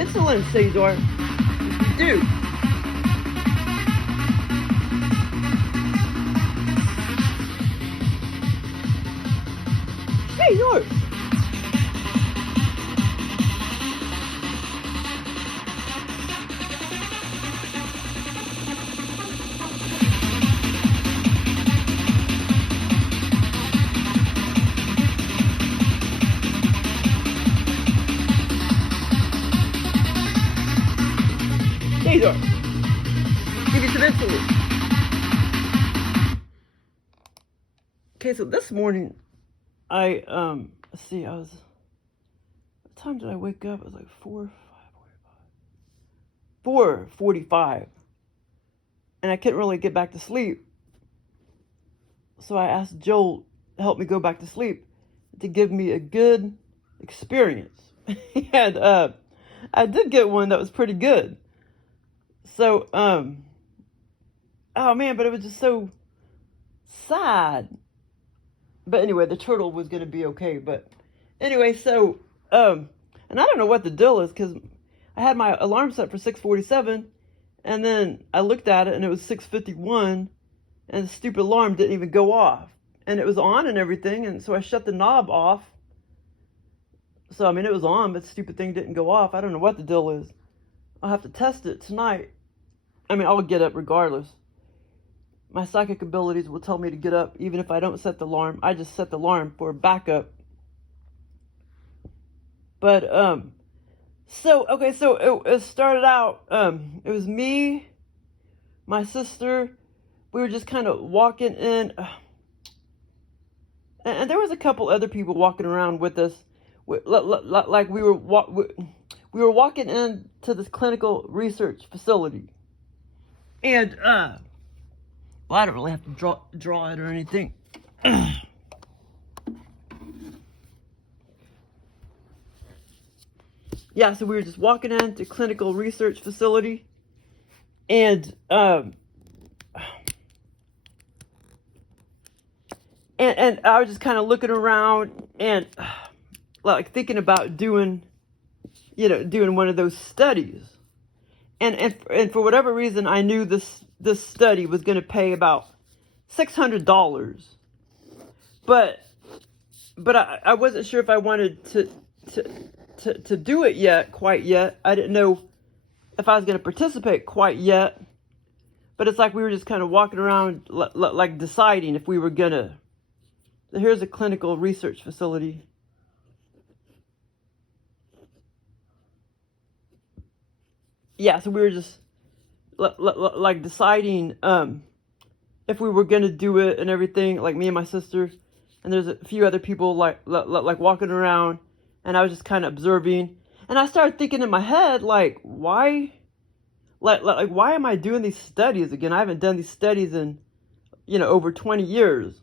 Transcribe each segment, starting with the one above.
insulin, Cesar. You do. Cesar. Cesar. Give you some insulin. Okay, so this morning, let's see, what time did I wake up? It was like 4:45. And I couldn't really get back to sleep. So I asked Joel to help me go back to sleep to give me a good experience. And I did get one that was pretty good. So, oh man, but it was just so sad. But anyway, the turtle was going to be okay. But anyway, so, and I don't know what the deal is, because I had my alarm set for 6:47, and then I looked at it and it was 6:51, and the stupid alarm didn't even go off. And it was on and everything, and so I shut the knob off. So, I mean, it was on, but the stupid thing didn't go off. I don't know what the deal is. I'll have to test it tonight. I mean, I'll get up regardless. My psychic abilities will tell me to get up even if I don't set the alarm. I just set the alarm for backup. But, so it started out, it was me, my sister. We were just kind of walking in. And there was a couple other people walking around with us. Like we were walking into this clinical research facility. And, well, I don't really have to draw it or anything. Yeah, so we were just walking into clinical research facility, and I was just kind of looking around and like thinking about doing one of those studies. And for whatever reason, I knew this study was going to pay about $600, but I wasn't sure if I wanted to do it quite yet. I didn't know if I was going to participate quite yet. But it's like we were just kind of walking around, like deciding if we were gonna. Here's a clinical research facility. Yeah, so we were just like deciding if we were gonna do it and everything, like me and my sister, and there's a few other people like walking around, and I was just kind of observing, and I started thinking in my head like why am I doing these studies again? I haven't done these studies in over 20 years.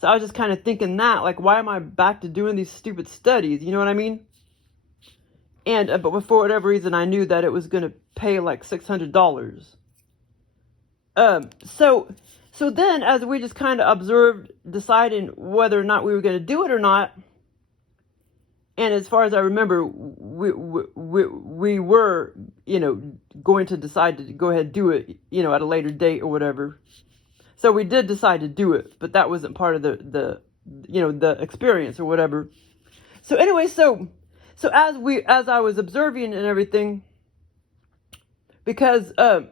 So I was just kind of thinking that, like, why am I back to doing these stupid studies? You know what I mean? And but for whatever reason, I knew that it was going to pay like $600. So then, as we just kind of observed, deciding whether or not we were going to do it or not, and as far as I remember, we were, going to decide to go ahead and do it, at a later date or whatever. So we did decide to do it, but that wasn't part of the experience or whatever. So anyway, so as I was observing and everything, because for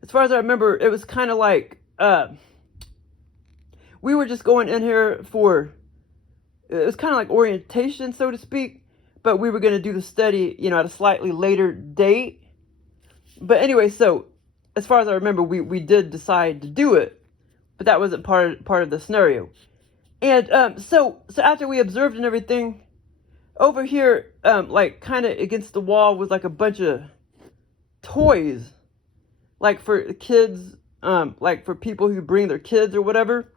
as far as I remember, it was kind of like we were just going in here for, it was kind of like orientation, so to speak, but we were going to do the study, at a slightly later date. But anyway, so as far as I remember, we did decide to do it, but that wasn't part of the scenario. And so after we observed and everything, over here, like kind of against the wall was like a bunch of toys, like for kids, like for people who bring their kids or whatever.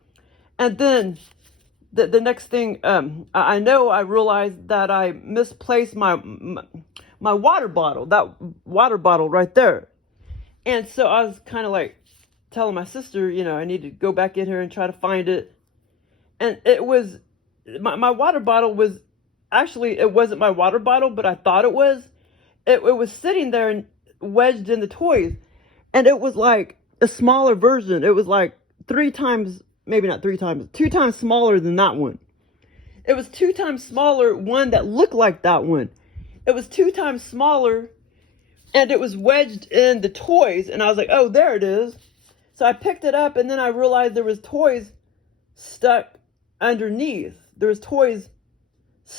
And then the next thing, I realized that I misplaced my water bottle, that water bottle right there. And so I was kind of like telling my sister, I need to go back in here and try to find it. And it was, my water bottle was actually, it wasn't my water bottle, but I thought it was. It was sitting there and wedged in the toys. And it was like a smaller version. It was like 3 times, maybe not 3 times, 2 times smaller than that one. It was 2 times smaller, one that looked like that one. It was 2 times smaller, and it was wedged in the toys. And I was like, oh, there it is. So I picked it up, and then I realized there was toys stuck underneath. There was toys,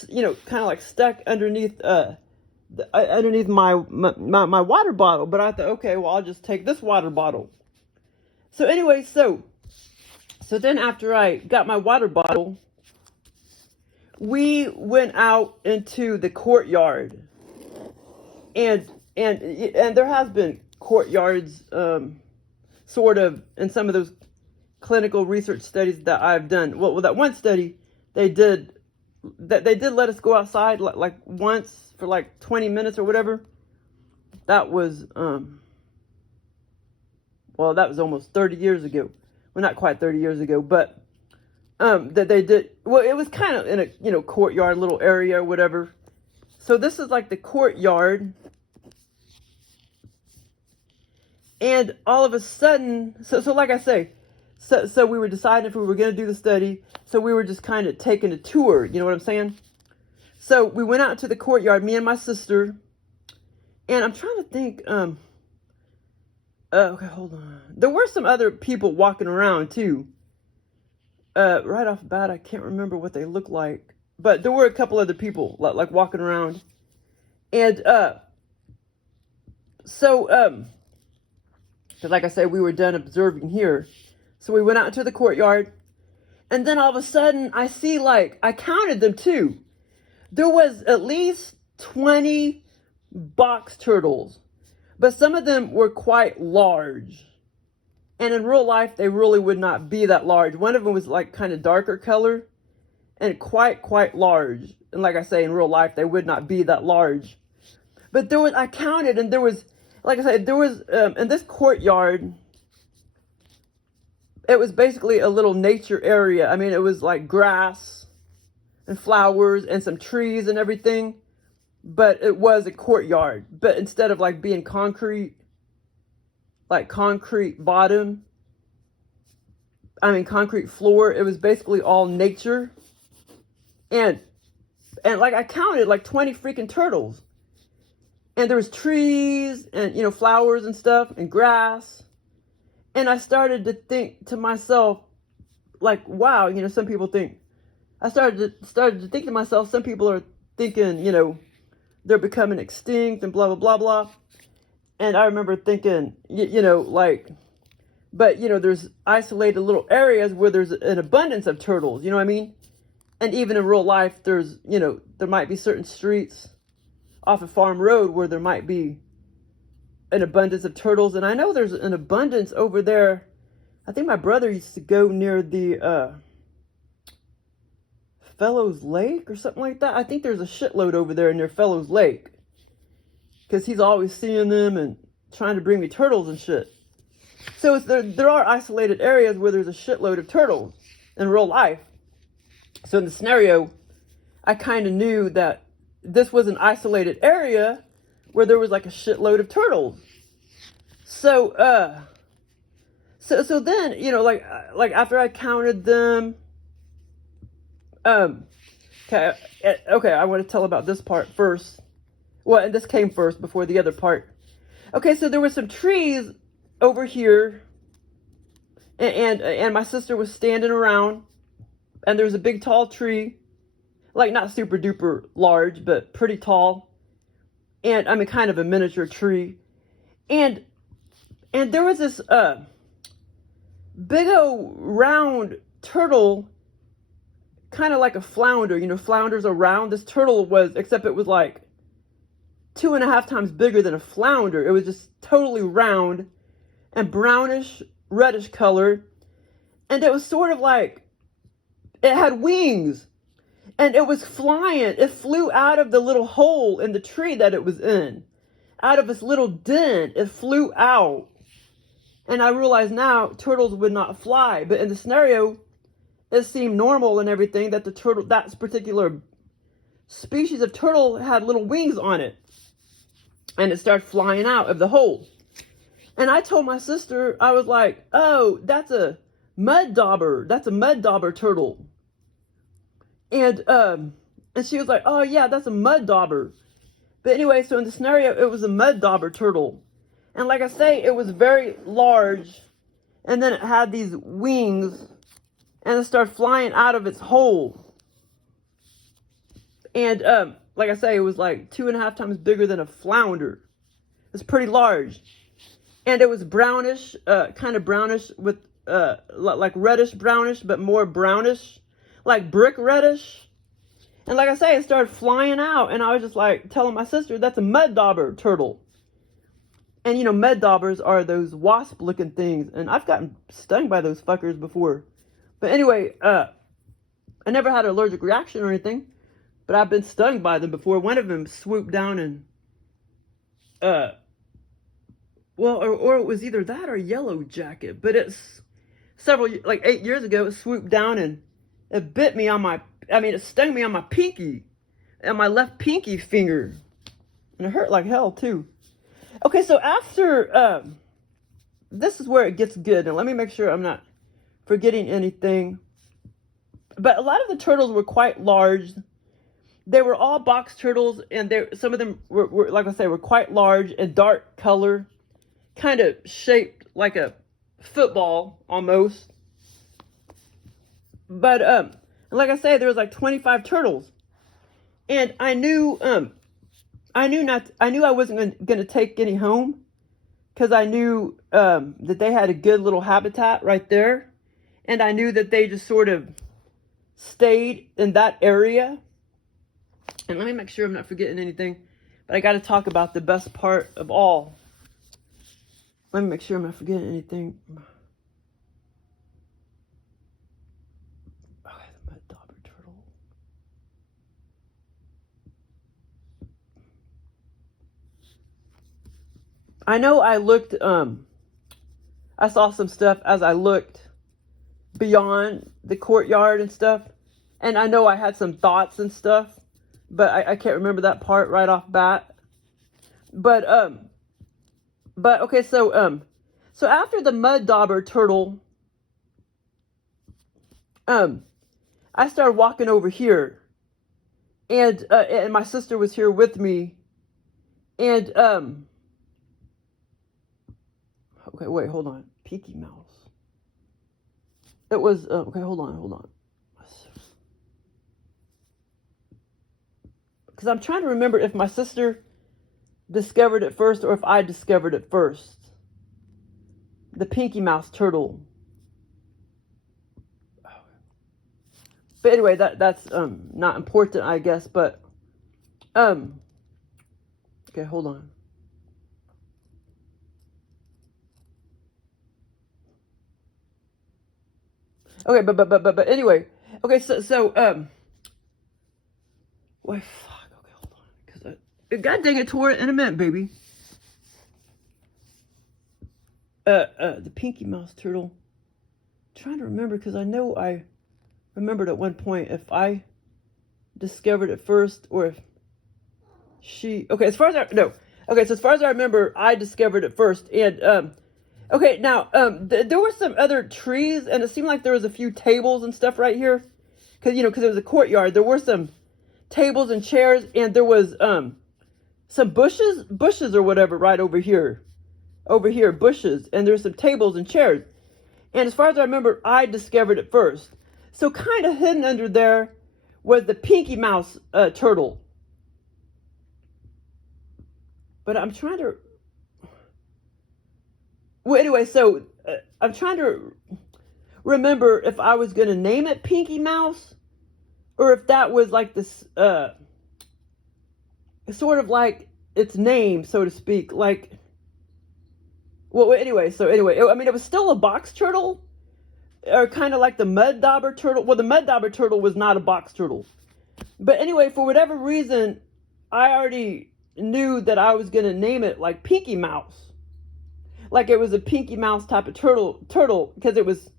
you know, kind of like stuck underneath underneath my water bottle. But I thought, okay, well, I'll just take this water bottle. So anyway, so then after I got my water bottle, we went out into the courtyard, and there has been courtyards, sort of, in some of those clinical research studies that I've done. Well, that one study, they did let us go outside like once for like 20 minutes or whatever. That was well, that was almost 30 years ago. Well, not quite 30 years ago, but that they did. Well, it was kind of in a, you know, courtyard little area or whatever. So this is like the courtyard. And all of a sudden, so like I say, so we were deciding if we were going to do the study. So we were just kind of taking a tour, you know what I'm saying? So we went out to the courtyard, me and my sister. And I'm trying to think, okay, hold on. There were some other people walking around too. Right off the bat, I can't remember what they looked like. But there were a couple other people like walking around. And because like I said, we were done observing here. So we went out into the courtyard. And then all of a sudden, I see, like, I counted them too. There was at least 20 box turtles. But some of them were quite large. And in real life, they really would not be that large. One of them was like kind of darker color and quite large. And like I say, in real life, they would not be that large. But there was, I counted, and there was, like I said, there was, in this courtyard, it was basically a little nature area. I mean, it was like grass and flowers and some trees and everything. But it was a courtyard. But instead of like being concrete, like concrete bottom, concrete floor, it was basically all nature. And like I counted like 20 freaking turtles. And there was trees and, you know, flowers and stuff and grass. And I started to think to myself, like, wow, you know, some people think, I started to think to myself, some people are thinking, you know, they're becoming extinct and blah, blah, blah, blah. And I remember thinking, you know, like, but, you know, there's isolated little areas where there's an abundance of turtles, you know what I mean? And even in real life, there's, you know, there might be certain streets off a farm road where there might be an abundance of turtles. And I know there's an abundance over there. I think my brother used to go near the Fellows Lake or something like that. I think there's a shitload over there near Fellows Lake, because he's always seeing them and trying to bring me turtles and shit. So there are isolated areas where there's a shitload of turtles in real life. So in the scenario, I kind of knew that this was an isolated area where there was like a shitload of turtles. So then, you know, like after I counted them, okay, I want to tell about this part first. Well, and this came first before the other part. Okay, so there were some trees over here, and my sister was standing around, and there was a big tall tree, like not super duper large, but pretty tall, and I mean kind of a miniature tree, and there was this big old round turtle, kind of like a flounder. You know, flounders are round. This turtle was, except it was like 2.5 times bigger than a flounder. It was just totally round and brownish, reddish color. And it was sort of like, it had wings. And it was flying. It flew out of the little hole in the tree that it was in. Out of this little den. It flew out. And I realize now, turtles would not fly. But in the scenario, it seemed normal and everything that the turtle, that particular species of turtle had little wings on it. And it started flying out of the hole. And I told my sister, I was like, oh, that's a mud dauber. That's a mud dauber turtle. And she was like, oh yeah, that's a mud dauber. But anyway, so in the scenario, it was a mud dauber turtle. And like I say, it was very large. And then it had these wings. And it started flying out of its hole. And like I say, it was like 2.5 times bigger than a flounder. It's pretty large. And it was brownish, kind of brownish with, like reddish brownish, but more brownish, like brick reddish. And like I say, it started flying out, and I was just like telling my sister, that's a mud dauber turtle. And you know, mud daubers are those wasp-looking things, and I've gotten stung by those fuckers before. But anyway, I never had an allergic reaction or anything, but I've been stung by them before. One of them swooped down and, well, or it was either that or yellow jacket, but it's like 8 years ago, it swooped down and it bit me on it stung me on my pinky, and my left pinky finger, and it hurt like hell too. Okay, so after, this is where it gets good, and let me make sure I'm not forgetting anything, but a lot of the turtles were quite large. They were all box turtles, and some of them were, like I say, were quite large and dark color, kind of shaped like a football almost. But like I say, there was like 25 turtles, and I knew I wasn't gonna take any home, because I knew that they had a good little habitat right there, and I knew that they just sort of stayed in that area. And let me make sure I'm not forgetting anything, but I got to talk about the best part of all. Let me make sure I'm not forgetting anything. Okay, the Mud Dauber Turtle. I know I looked, I saw some stuff as I looked beyond the courtyard and stuff. And I know I had some thoughts and stuff, but I can't remember that part right off bat. But okay, so after the Mud Dauber Turtle, I started walking over here, and my sister was here with me, and okay, wait, hold on, Peaky Mouse. It was okay, hold on, because I'm trying to remember if my sister discovered it first or if I discovered it first. The Pinky Mouse turtle. But anyway, that's not important, I guess, but okay, hold on. Okay, but anyway, okay, so wait, fuck, okay, hold on, because God dang it, tore it in a minute, baby. The Pinky Mouse turtle. I'm trying to remember, because I know I remembered at one point if I discovered it first or if she. Okay, as far as I remember, I discovered it first, and okay, now there were some other trees, and it seemed like there was a few tables and stuff right here, because it was a courtyard. There were some tables and chairs, and there was some bushes or whatever right over here. Bushes, and there's some tables and chairs. And as far as I remember, I discovered it first. So kind of hidden under there was the Pinky Mouse turtle. But I'm trying to... Well, anyway, so I'm trying to remember if I was going to name it Pinky Mouse, or if that was like this, sort of like its name, so to speak, like... Well, anyway, it was still a box turtle, or kind of like the Mud Dauber Turtle. Well, the Mud Dauber Turtle was not a box turtle. But anyway, for whatever reason, I already knew that I was going to name it like Pinky Mouse. Like it was a Pinky Mouse type of turtle, because it was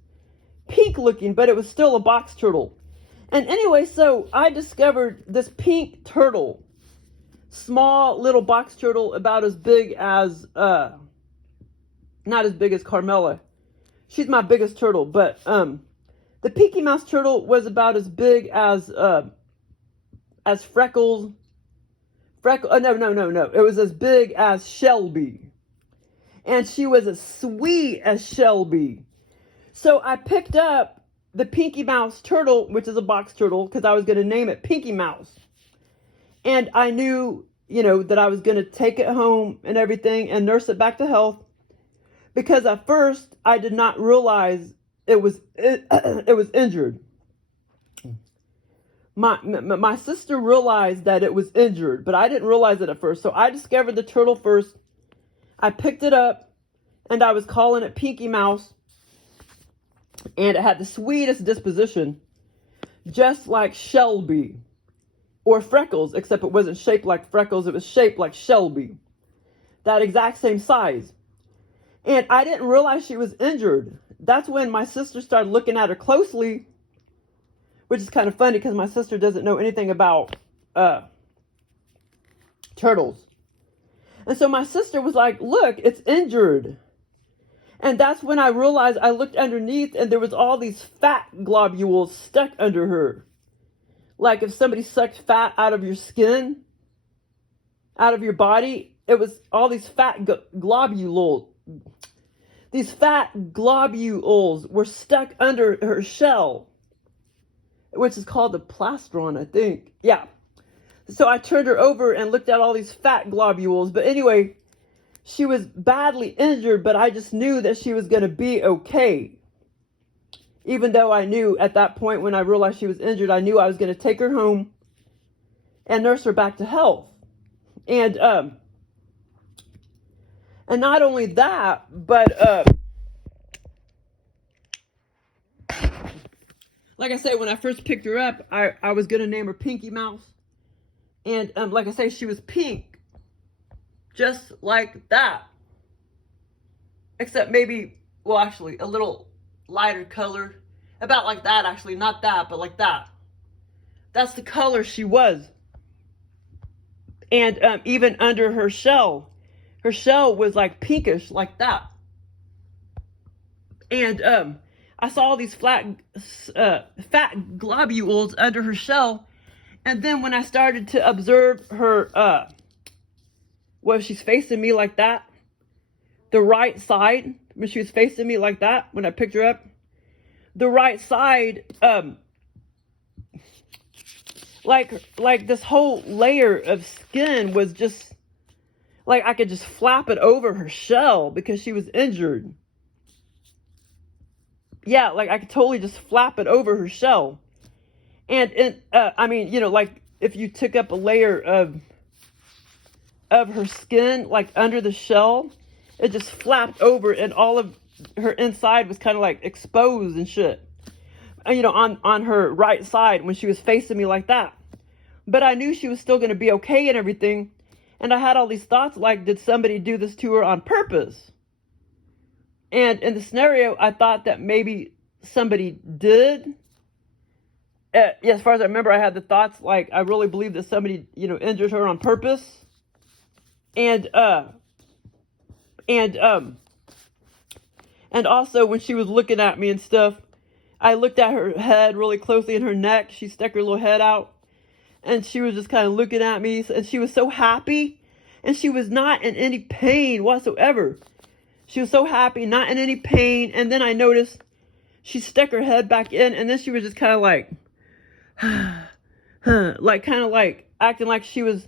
pink looking, but it was still a box turtle. And anyway, so I discovered this pink turtle, small little box turtle, about as big as, not as big as Carmela. She's my biggest turtle, but the Pinky Mouse turtle was about as big as Freckles. No. It was as big as Shelby. And she was as sweet as Shelby. So I picked up the Pinky Mouse turtle, which is a box turtle, because I was going to name it Pinky Mouse. And I knew, that I was going to take it home and everything and nurse it back to health. Because at first, I did not realize it was injured. My sister realized that it was injured, but I didn't realize it at first. So I discovered the turtle first. I picked it up, and I was calling it Pinky Mouse. And it had the sweetest disposition, just like Shelby or Freckles, except it wasn't shaped like Freckles. It was shaped like Shelby, that exact same size. And I didn't realize she was injured. That's when my sister started looking at her closely, which is kind of funny because my sister doesn't know anything about turtles. And so my sister was like, look, it's injured. And that's when I realized, I looked underneath and there was all these fat globules stuck under her. Like if somebody sucked fat out of your skin, out of your body, it was all these fat globules. These fat globules were stuck under her shell, which is called the plastron, I think. Yeah. So I turned her over and looked at all these fat globules. But anyway, she was badly injured, but I just knew that she was going to be okay. Even though I knew at that point when I realized she was injured, I knew I was going to take her home and nurse her back to health. And not only that, but like I said, when I first picked her up, I was going to name her Pinky Mouse. And like I say, she was pink. Just like that. Except maybe, well, actually, a little lighter color. About like that, actually. Not that, but like that. That's the color she was. And even under her shell was like pinkish, like that. And I saw all these fat globules under her shell. And then when I started to observe her, well, she's facing me like that, the right side, when she was facing me like that, when I picked her up, the right side, like this whole layer of skin was just, like I could just flap it over her shell because she was injured. Yeah, like I could totally just flap it over her shell. And I mean, like if you took up a layer of her skin, like under the shell, it just flapped over and all of her inside was kind of like exposed and shit. On her right side when she was facing me like that. But I knew she was still going to be okay and everything. And I had all these thoughts like, did somebody do this to her on purpose? And in the scenario, I thought that maybe somebody did. Yeah, as far as I remember, I had the thoughts like, I really believe that somebody, injured her on purpose. And also when she was looking at me and stuff, I looked at her head really closely and her neck. She stuck her little head out and she was just kind of looking at me, and she was so happy and she was not in any pain whatsoever. She was so happy, not in any pain. And then I noticed she stuck her head back in and then she was just kind of like, like acting like she was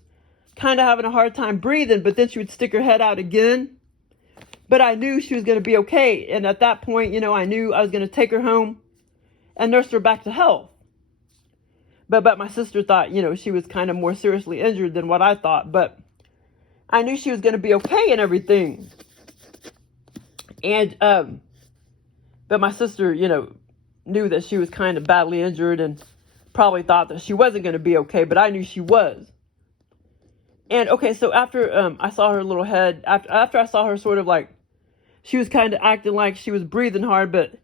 kind of having a hard time breathing, but then she would stick her head out again. But I knew she was going to be okay. And at that point, I knew I was going to take her home and nurse her back to health. But my sister thought, she was kind of more seriously injured than what I thought. But I knew she was going to be okay and everything. And, but my sister, knew that she was kind of badly injured and probably thought that she wasn't going to be okay. But I knew she was. And okay, so after I saw her little head, after I saw her sort of like, she was kind of acting like she was breathing hard, but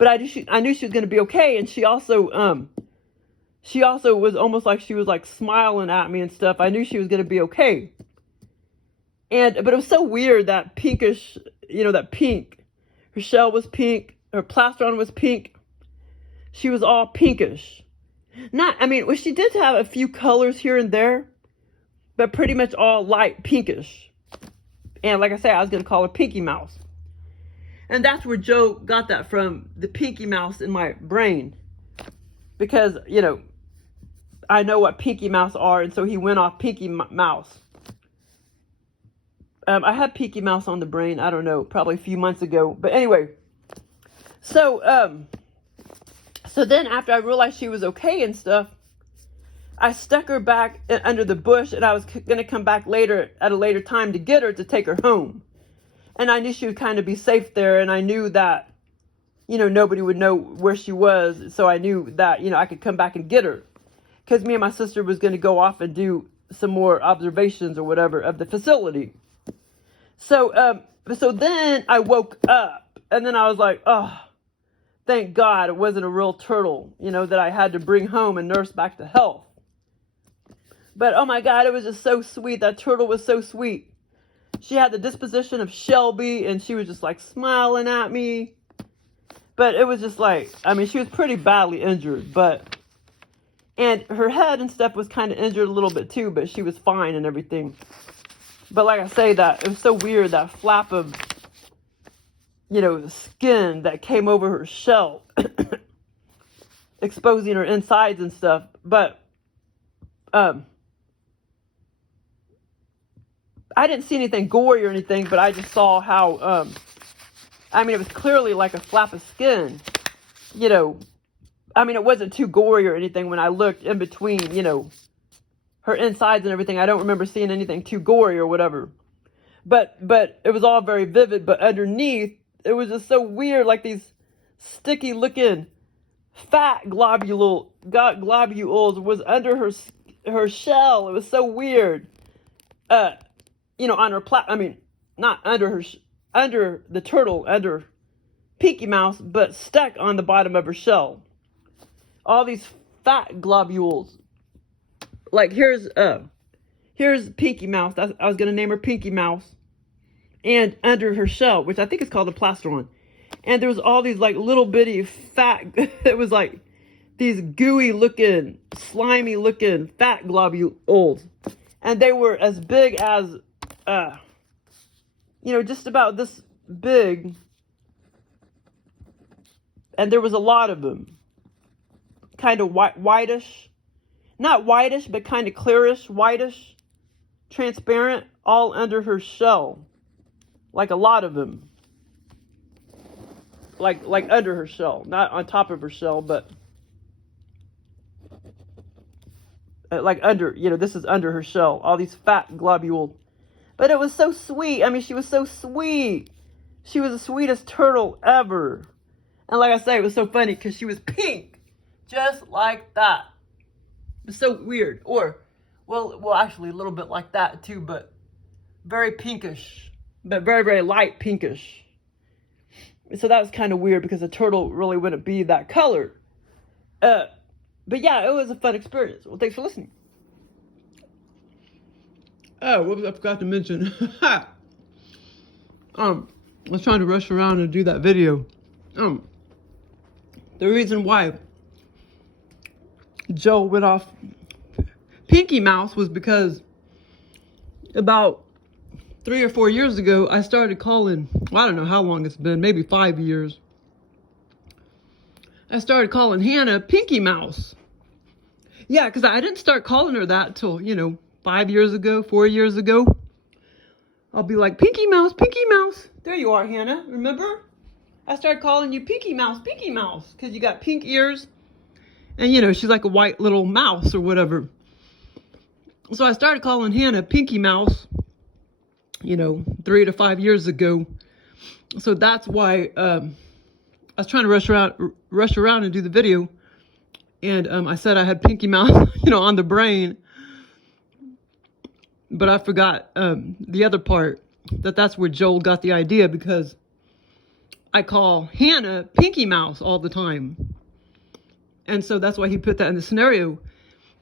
I knew she was going to be okay. And she also she also was almost like she was like smiling at me and stuff. I knew she was going to be okay. But it was so weird, that pinkish, that pink. Her shell was pink. Her plastron was pink. She was all pinkish. Well, she did have a few colors here and there, but pretty much all light pinkish. And like I say, I was going to call her Pinky Mouse. And that's where Joe got that from, the Pinky Mouse in my brain. Because, I know what Pinky Mouse are, and so he went off Pinky Mouse. I had Pinky Mouse on the brain, I don't know, probably a few months ago. But anyway, so then after I realized she was okay and stuff, I stuck her back under the bush, and I was going to come back later, at a later time, to get her, to take her home. And I knew she would kind of be safe there, and I knew that, nobody would know where she was, so I knew that, I could come back and get her. Because me and my sister was going to go off and do some more observations or whatever of the facility. So then I woke up, and then I was like, oh, thank God it wasn't a real turtle, that I had to bring home and nurse back to health. But oh my God, it was just so sweet. That turtle was so sweet. She had the disposition of Shelby, and she was just like smiling at me. But it was just like, she was pretty badly injured, and her head and stuff was kind of injured a little bit too, but she was fine and everything. But like I say, that it was so weird, that flap of, skin that came over her shell, exposing her insides and stuff. But, I didn't see anything gory or anything, but I just saw how, it was clearly like a flap of skin, it wasn't too gory or anything when I looked in between, her insides and everything. I don't remember seeing anything too gory or whatever. But it was all very vivid. But underneath, it was just so weird, like these sticky looking fat globules was under her shell. It was so weird. On her not under her, under the turtle, under Pinky Mouse, but stuck on the bottom of her shell. All these fat globules. Like here's Pinky Mouse. I was gonna name her Pinky Mouse. And under her shell, which I think is called the plastron. And there was all these like little bitty fat, it was like these gooey looking, slimy looking fat globules. And they were as big as, just about this big. And there was a lot of them. Kind of whitish. Not whitish, but kind of clearish, whitish, transparent, all under her shell. Like a lot of them. Like under her shell. Not on top of her shell, but like under, this is under her shell. All these fat globules. But it was so sweet. She was so sweet. She was the sweetest turtle ever. And like I say, it was so funny because she was pink. Just like that. It was so weird. Or, well, actually a little bit like that too, but very pinkish. But very, very light pinkish. So that was kind of weird because a turtle really wouldn't be that color. But yeah, it was a fun experience. Well, thanks for listening. Oh, what was I forgot to mention? I was trying to rush around and do that video. The reason why Joe went off Pinky Mouse was because about 3 or 4 years ago, I started calling, well, I don't know how long it's been, maybe 5 years. I started calling Hannah Pinky Mouse. Yeah, because I didn't start calling her that till, 5 years ago, 4 years ago. I'll be like, Pinky Mouse, Pinky Mouse. There you are, Hannah. Remember? I started calling you Pinky Mouse, because you got pink ears. And, she's like a white little mouse or whatever. So I started calling Hannah Pinky Mouse, 3 to 5 years ago. So that's why I was trying to rush around and do the video. And I said I had Pinky Mouse, on the brain. But I forgot the other part, that's where Joel got the idea, because I call Hannah Pinky Mouse all the time. And so that's why he put that in the scenario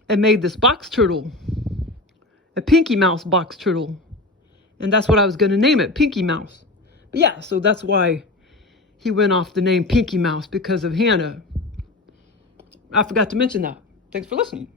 and made this box turtle, a Pinky Mouse box turtle. And that's what I was going to name it, Pinky Mouse. But yeah, so that's why he went off the name Pinky Mouse, because of Hannah. I forgot to mention that. Thanks for listening.